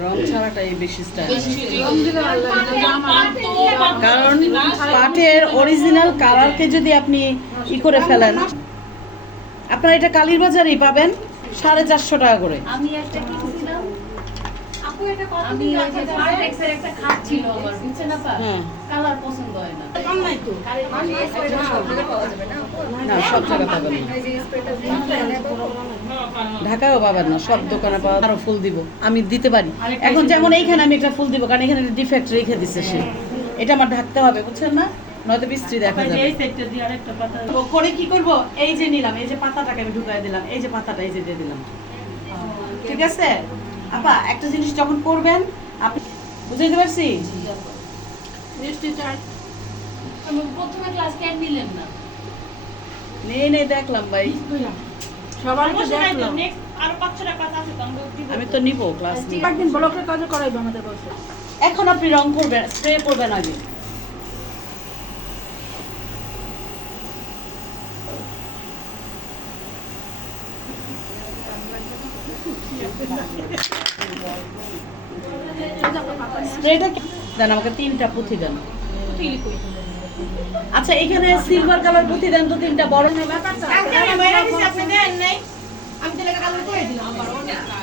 রং হ্যাঁ, ছাড়াটাই বেশি কারণ পাটের অরিজিনাল কালারকে যদি আপনি ই করে ফেলেন আপনারা এটা কালীর বাজারেই পাবেন সাড়ে চারশো টাকা করে। আমি একটা আমি ওই যে পার্টেক্সের একটা খাট ছিল আমার বুঝছেন আপা? হ্যাঁ। কালার পছন্দ হয় না। না সব পাবেন না। ঢাকায়ও পাবেন না সব দোকানে পাওয়া আরও ফুল দিব। আমি দিতে পারি। এখন যেমন এইখানে আমি একটা ফুল দিব কারণ এখানে ডিফেক্ট রেখে দিছে সে। এটা আমার ঢাকতে হবে বুঝছেন না? নয়তো বৃষ্টি দেখা যাবে। এই সেটটা দিয়ে আরেকটা পাতা করে কি করব? এই যে নিলাম এই যে পাতাটাকে আমি ঢুকাই দিলাম। এই যে পাতাটা এই যে দিয়ে দিলাম। ঠিক আছে? আপা একটা জিনিস যখন করবেন আপনি বুঝাইতে পারছি? প্রথমে ক্লাস কেন নিলেন না। নেই নেই দেখলাম ভাই। সবার তো দেখলাম। আমি তো। নিব ক্লাস একদিন ব্লকের কাজে করাইবো আমাদের বসে। এখন আপনি রং করবেন স্প্রে করবেন আগে। দেন আমাকে তিনটা পুঁথি দেন। আচ্ছা এখানে সিলভার কালার পুঁথি দেন তো তিনটা বড় দেন নাই আমি তো লেখা কালার করে দিলাম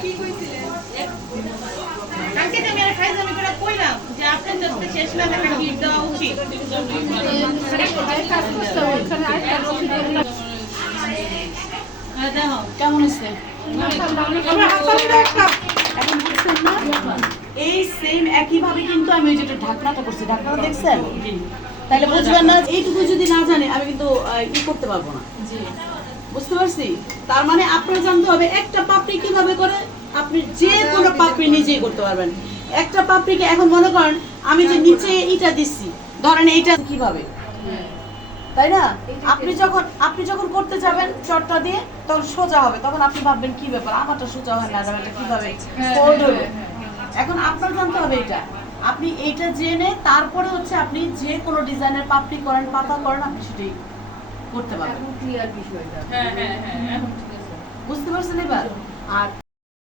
কি কইছিলেন কালকে যে মেরে খাইজ আমি করে কইলাম যে আপনার যত শেষ না দেখা গিট দেওয়া উচিত হ্যাঁ দেখো কেমন হয়েছে? আমরা হাত পানি রাখলাম এখন বুঝছেন না এই সেম একই কিন্তু আমি ওই যেটা ঢাকনাটা করছি। ঢাকনাটা দেখছেন? তাহলে বুঝবেন না এইটুকু যদি না জানে আমি কিন্তু ই করতে পারব না। বুঝতে পারছি? তার মানে আপনার জানতে হবে একটা পাপড়ি কীভাবে করে আপনি যে কোনো পাপড়ি নিজেই করতে পারবেন। একটা পাপড়িকে এখন মনে করেন আমি যে নিচে ইটা দিচ্ছি ধরেন এইটা কীভাবে? তাই না? আপনি যখন আপনি যখন করতে যাবেন চটটা দিয়ে তখন সোজা হবে। তখন আপনি ভাববেন কি ব্যাপার? আমারটা সোজা হয় না এটা কীভাবে fold হলো? এখন আপনার জানতে হবে এটা। আপনি এইটা জেনে তারপরে হচ্ছে আপনি যে কোনো ডিজাইনের পাপড়ি করেন পাতা করেন আপনি সেটাই করতে পারবেন। ক্লিয়ার বিষয়টা। হ্যাঁ হ্যাঁ হ্যাঁ এখন ঠিক আছে। বুঝতে পারছেন এবার? আর